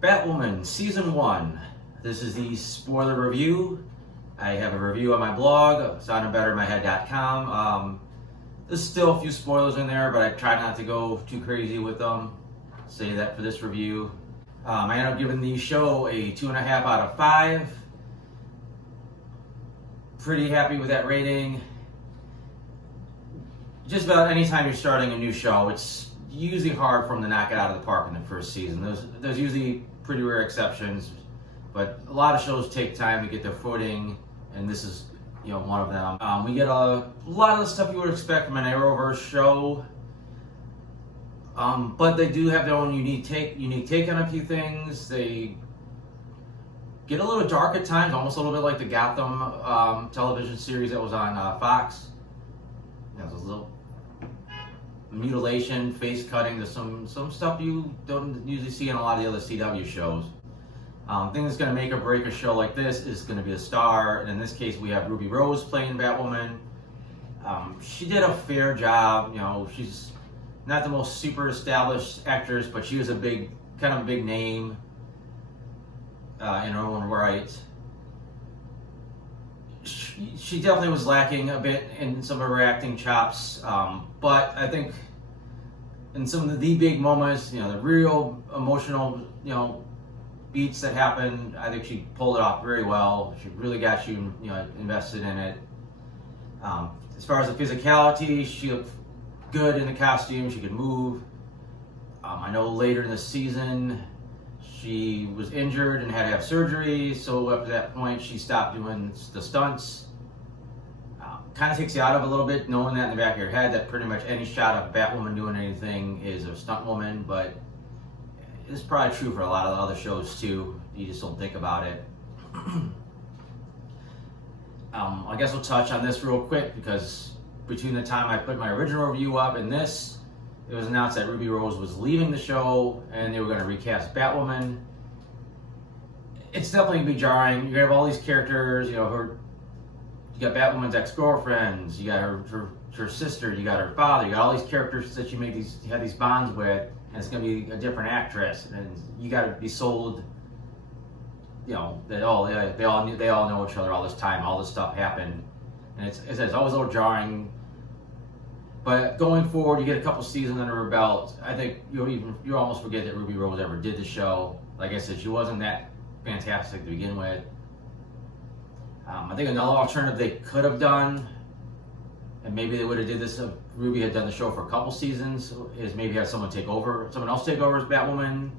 Batwoman Season 1. This is the spoiler review. I have a review on my blog, soundingbettermyhead.com. There's still a few spoilers in there, but I try not to go too crazy with them. Say that for this review. I ended up giving the show a 2.5 out of 5. Pretty happy with that rating. Just about any time you're starting a new show, it's usually hard for them to knock it out of the park in the first season. There's usually pretty rare exceptions, but a lot of shows take time to get their footing, and this is one of them. We get a lot of the stuff you would expect from an Arrowverse show, but they do have their own unique take on a few things. They get a little dark at times, almost a little bit like the Gotham television series that was on Fox. There's a little mutilation, face cutting. There's some stuff you don't usually see in a lot of the other CW shows. Thing that's going to make or break a show like this is going to be a star, and in this case we have Ruby Rose playing Batwoman. She did a fair job. She's not the most super established actress, but she was a big name in her own right. She definitely was lacking a bit in some of her acting chops, but I think in some of the big moments, the real emotional, beats that happened, I think she pulled it off very well. She really got you, invested in it. As far as the physicality, she looked good in the costume. She could move. I know later in the season, she was injured and had to have surgery, so after that point, she stopped doing the stunts. Kind of takes you out of it a little bit, knowing that in the back of your head that pretty much any shot of Batwoman doing anything is a stunt woman, but it's probably true for a lot of the other shows too. You just don't think about it. I guess we'll touch on this real quick because between the time I put my original review up and this, it was announced that Ruby Rose was leaving the show and they were going to recast Batwoman. It's definitely going to be jarring. You have all these characters, you got Batwoman's ex-girlfriends, you got her sister, you got her father, you got all these characters that you had these bonds with, and it's going to be a different actress, and you got to be sold, that they all know each other all this time, all this stuff happened, and it's always a little jarring. But going forward, you get a couple seasons under her belt. I think you almost forget that Ruby Rose ever did the show. Like I said, she wasn't that fantastic to begin with. I think another alternative they could have done, and maybe they would have did this if Ruby had done the show for a couple seasons, is maybe have someone else take over as Batwoman.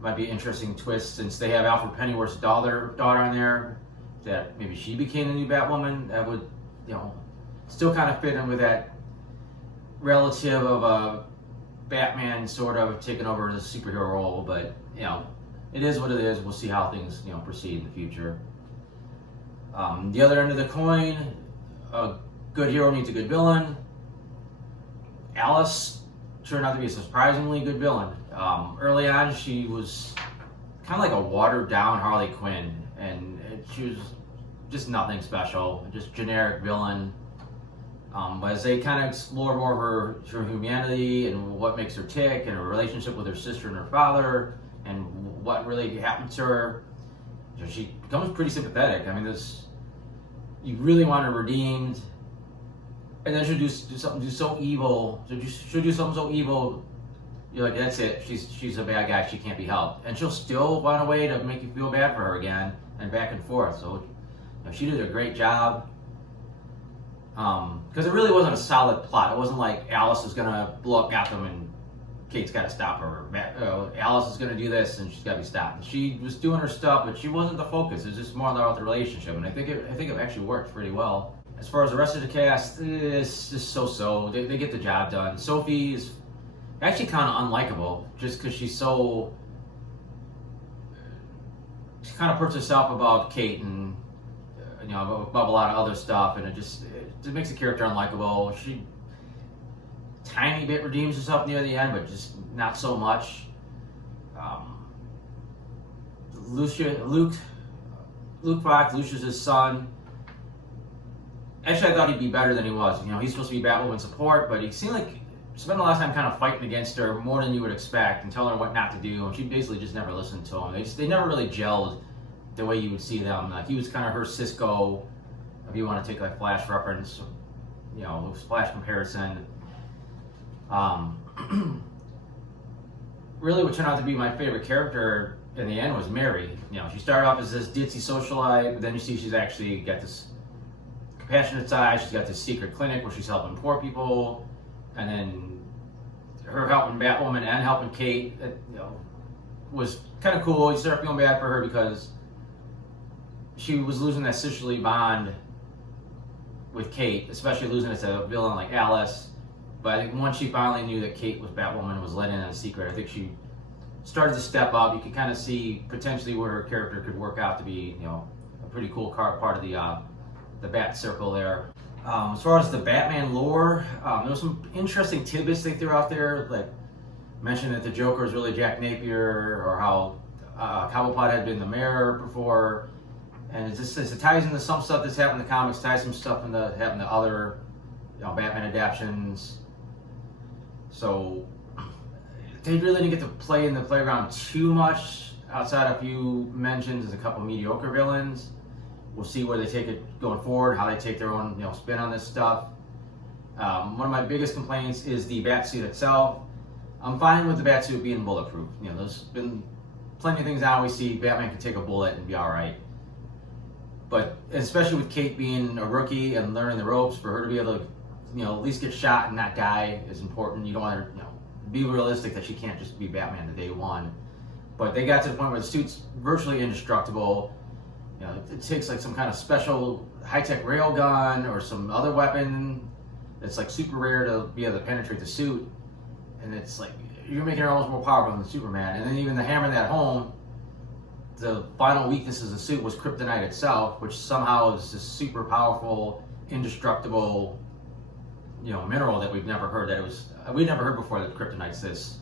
Might be an interesting twist since they have Alfred Pennyworth's daughter in there. That maybe she became the new Batwoman. That would, still kind of fit in with that relative of a Batman sort of taking over the superhero role. But it is what it is. We'll see how things proceed in the future. The other end of the coin, a good hero needs a good villain. Alice turned out to be a surprisingly good villain. Early on, she was kind of like a watered-down Harley Quinn, and she was just nothing special, just generic villain. But as they kind of explore more of her humanity and what makes her tick, and her relationship with her sister and her father, and what really happened to her, she becomes pretty sympathetic. I mean, you really want her redeemed, and then she'll do something so evil. She'll do something so evil. You're like, that's it. She's a bad guy. She can't be helped, and she'll still find a way to make you feel bad for her again, and back and forth. So she did a great job. Because it really wasn't a solid plot. It wasn't like Alice is gonna blow up Gotham and Kate's got to stop her. Alice is going to do this, and she's got to be stopped. She was doing her stuff, but she wasn't the focus. It was just more about the relationship, and I think it actually worked pretty well. As far as the rest of the cast, it's just so-so. They get the job done. Sophie is actually kind of unlikable, just because she kind of puts herself above Kate and above a lot of other stuff, and it just makes the character unlikable. She tiny bit redeems herself near the end, but just not so much. Luke Fox, Lucius's son. Actually, I thought he'd be better than he was. He's supposed to be Batwoman's support, but he seemed like spent a lot of time kind of fighting against her more than you would expect and telling her what not to do, and she basically just never listened to him. They never really gelled the way you would see them. Like, he was kind of her Cisco, if you want to take like Flash reference, you know, Flash comparison. Really what turned out to be my favorite character in the end was Mary. You know, she started off as this ditzy socialite, but then you see she's actually got this compassionate side. She's got this secret clinic where she's helping poor people, and then her helping Batwoman and helping Kate, you know, was kind of cool. You start feeling bad for her because she was losing that sisterly bond with Kate, especially losing it to a villain like Alice. But I think once she finally knew that Kate was Batwoman and was letting in a secret, I think she started to step up. You could kind of see potentially where her character could work out to be, you know, a pretty cool part of the Bat Circle there. As far as the Batman lore, there was some interesting tidbits they threw out there, like mentioned that the Joker is really Jack Napier, or how Cobblepot had been the mayor before, and it ties into some stuff that's happened in the comics, ties some stuff into happened to other, you know, Batman adaptations. So they really didn't get to play in the playground too much outside a few mentions and a couple mediocre villains. We'll see where they take it going forward, how they take their own, you know, spin on this stuff. One of my biggest complaints is the Batsuit itself. I'm fine with the Batsuit being bulletproof. You know, there's been plenty of things now we see Batman can take a bullet and be all right. But especially with Kate being a rookie and learning the ropes, for her to be able to, you know, at least get shot and not die is important. You don't want her, you know, be realistic that she can't just be Batman to day one. But they got to the point where the suit's virtually indestructible. You know, it takes like some kind of special high-tech rail gun or some other weapon that's like super rare to be able to penetrate the suit. And it's like, you're making her almost more powerful than Superman. And then even the hammer that home, the final weakness of the suit was kryptonite itself, which somehow is this super powerful, indestructible, you know, mineral that we've never heard we'd never heard before that kryptonite's this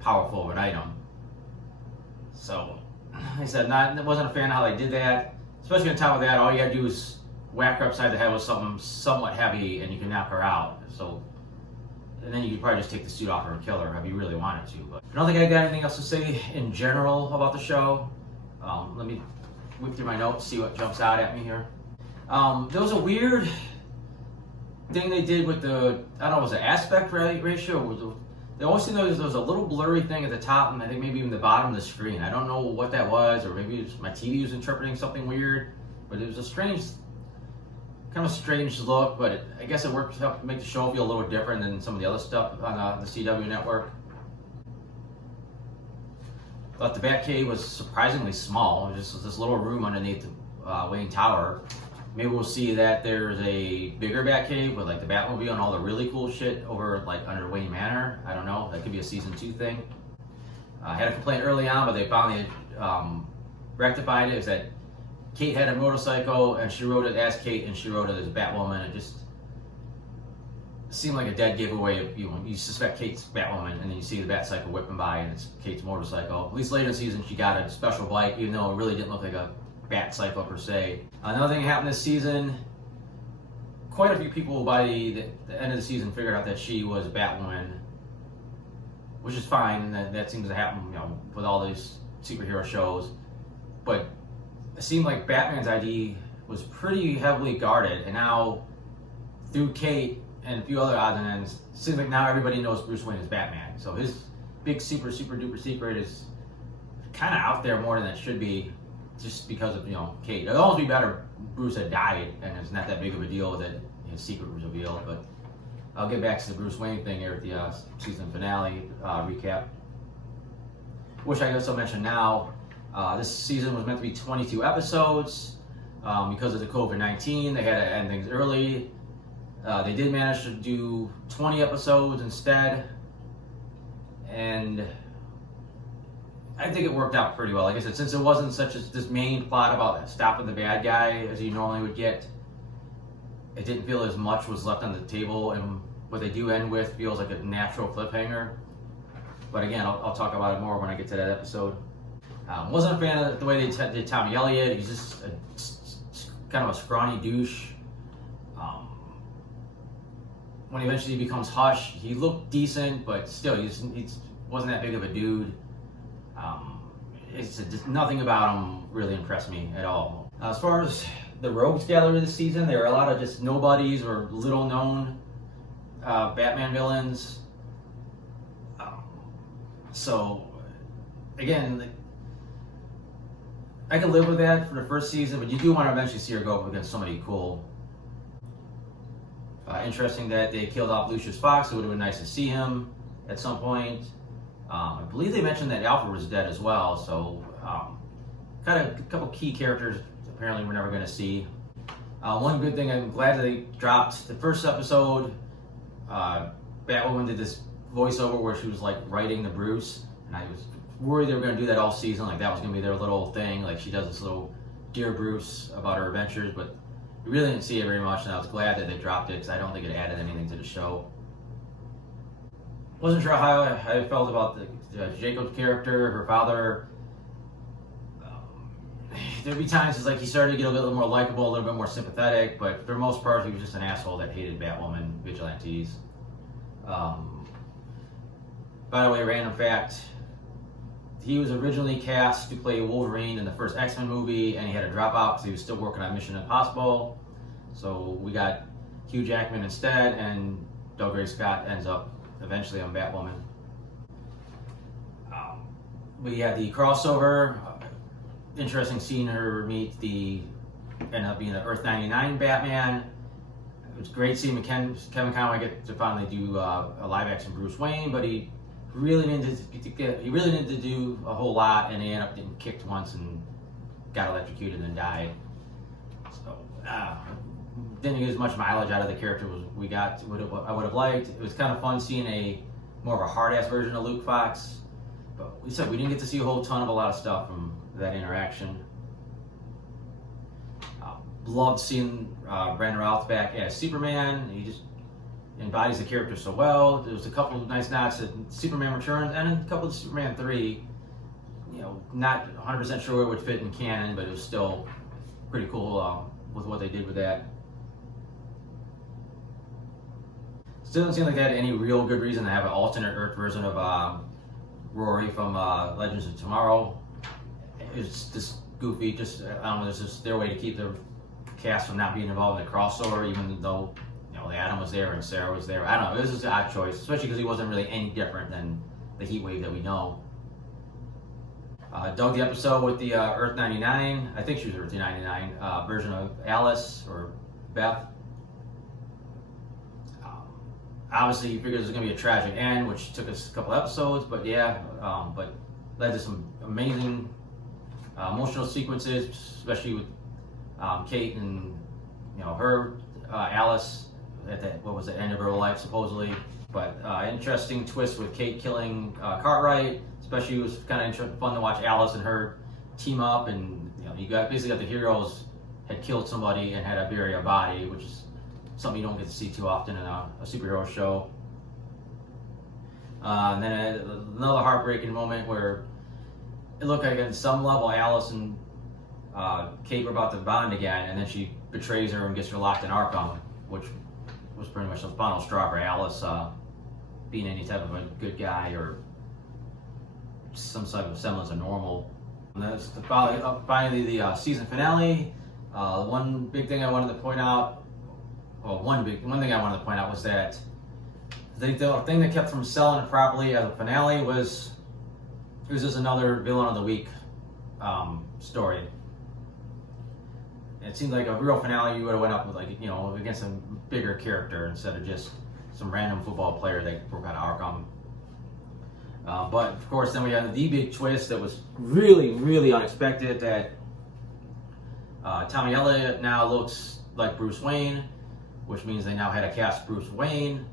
powerful of an item. So, like I said, I wasn't a fan of how they did that. Especially on top of that, all you gotta do is whack her upside the head with something somewhat heavy and you can knock her out. So, and then you could probably just take the suit off her and kill her if you really wanted to. But I don't think I got anything else to say in general about the show. Let me whip through my notes, see what jumps out at me here. There was a weird thing they did with the, I don't know, was it aspect ratio? They always seemed there was a little blurry thing at the top and I think maybe even the bottom of the screen. I don't know what that was, or maybe it was my TV was interpreting something weird, but it was a strange, kind of strange look, but I guess it worked to make the show feel a little different than some of the other stuff on the CW network. Thought the Batcave was surprisingly small. It was just this little room underneath the Wayne Tower. Maybe we'll see that there's a bigger Batcave with like the Batmobile and all the really cool shit over like under Wayne Manor. I don't know. That could be a season 2 thing. I had a complaint early on, but they finally rectified it. Is that Kate had a motorcycle and she rode it as Kate and she rode it as Batwoman. It just seemed like a dead giveaway. If you suspect Kate's Batwoman and then you see the Batcycle whipping by and it's Kate's motorcycle. At least later in the season she got a special bike, even though it really didn't look like a Batcycle per se. Another thing happened this season, quite a few people by the end of the season figured out that she was Batwoman, which is fine. That seems to happen, you know, with all these superhero shows. But it seemed like Batman's ID was pretty heavily guarded, and now through Kate and a few other odds and ends, it seems like now everybody knows Bruce Wayne is Batman. So his big super duper secret is kind of out there more than it should be, just because of, you know, Kate. It'd almost be better Bruce had died and it's not that big of a deal that his secret was revealed. But I'll get back to the Bruce Wayne thing here at the season finale recap, which I also mention now. This season was meant to be 22 episodes. Because of the COVID-19, they had to end things early. They did manage to do 20 episodes instead, and I think it worked out pretty well. Like I said, since it wasn't such this main plot about stopping the bad guy as you normally would get, it didn't feel as much was left on the table, and what they do end with feels like a natural cliffhanger. But again, I'll talk about it more when I get to that episode. Wasn't a fan of the way they did Tommy Elliott. He's just kind of a scrawny douche. when he eventually becomes Hush, he looked decent, but still, he wasn't that big of a dude. It's just nothing about him really impressed me at all. As far as the Rogues Gallery this season, there are a lot of just nobodies or little known Batman villains. So again, I can live with that for the first season, but you do want to eventually see her go up against somebody cool. Interesting that they killed off Lucius Fox. It would have been nice to see him at some point. I believe they mentioned that Alfred was dead as well, so kind of a couple key characters apparently we're never going to see. One good thing, I'm glad that they dropped the first episode. Batwoman did this voiceover where she was like writing the Bruce, and I was worried they were going to do that all season, like that was going to be their little thing, like she does this little Dear Bruce about her adventures, but we really didn't see it very much, and I was glad that they dropped it because I don't think it added anything to the show. Wasn't sure how I felt about the Jacob's character, her father. There'd be times it's like he started to get a little more likable, a little bit more sympathetic, but for the most part he was just an asshole that hated Batwoman vigilantes. By the way, random fact, he was originally cast to play Wolverine in the first X-Men movie, and he had to drop out because he was still working on Mission Impossible. So we got Hugh Jackman instead, and Dougray Scott ends up eventually on Batwoman. We had the crossover. Interesting seeing her end up being the Earth 99 Batman. It was great seeing Kevin Conroy get to finally do a live-action Bruce Wayne, but he really needed to do a whole lot, and he ended up getting kicked once and got electrocuted and died. So didn't get as much mileage out of the character as we got. I would have liked. It was kind of fun seeing a more of a hard-ass version of Luke Fox, but we didn't get to see a whole ton of a lot of stuff from that interaction. Loved seeing Brandon Routh back as Superman. He just embodies the character so well. There was a couple of nice nods at Superman Returns and a couple of Superman 3. Not 100% sure where it would fit in canon, but it was still pretty cool with what they did with that. Still doesn't seem like they had any real good reason to have an alternate Earth version of Rory from Legends of Tomorrow. It's just goofy. Just I don't know. It's just their way to keep the cast from not being involved in the crossover, even though Adam was there and Sarah was there. I don't know. It was just an odd choice, especially because he wasn't really any different than the Heat Wave that we know. Dug the episode with the Earth 99. I think she was Earth 99 version of Alice or Beth. Obviously, you figured there was going to be a tragic end, which took us a couple episodes, but yeah, but led to some amazing emotional sequences, especially with Kate and her Alice at that end of her life supposedly. But interesting twist with Kate killing Cartwright. Especially, it was kind of fun to watch Alice and her team up, and you basically got the heroes had killed somebody and had to bury a body, which is something you don't get to see too often in a superhero show. And then another heartbreaking moment where it looked like on some level Alice and Kate were about to bond again, and then she betrays her and gets her locked in Arkham, which was pretty much the final straw for Alice being any type of a good guy or some type of semblance of normal. And that's finally the season finale. One big thing I wanted to point out, one thing I wanted to point out was that the thing that kept from selling it properly as a finale was it was just another villain of the week story. It seemed like a real finale you would have went up with against a bigger character instead of just some random football player that broke out of Arkham. But of course, then we had the big twist that was really, really unexpected, that Tommy Elliott now looks like Bruce Wayne, which means they now had to cast Bruce Wayne.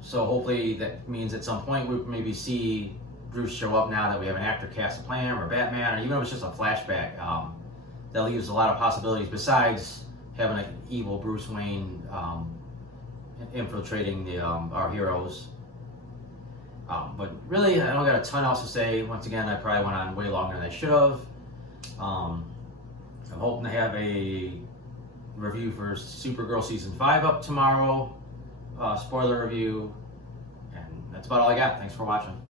So hopefully that means at some point we maybe see Bruce show up now that we have an actor cast to play him, or Batman, or even if it's just a flashback. That leaves a lot of possibilities besides having an evil Bruce Wayne infiltrating our heroes. But really, I don't got a ton else to say. Once again, I probably went on way longer than I should have. I'm hoping to have a review for Supergirl Season 5 up tomorrow. spoiler review. And that's about all I got. Thanks for watching.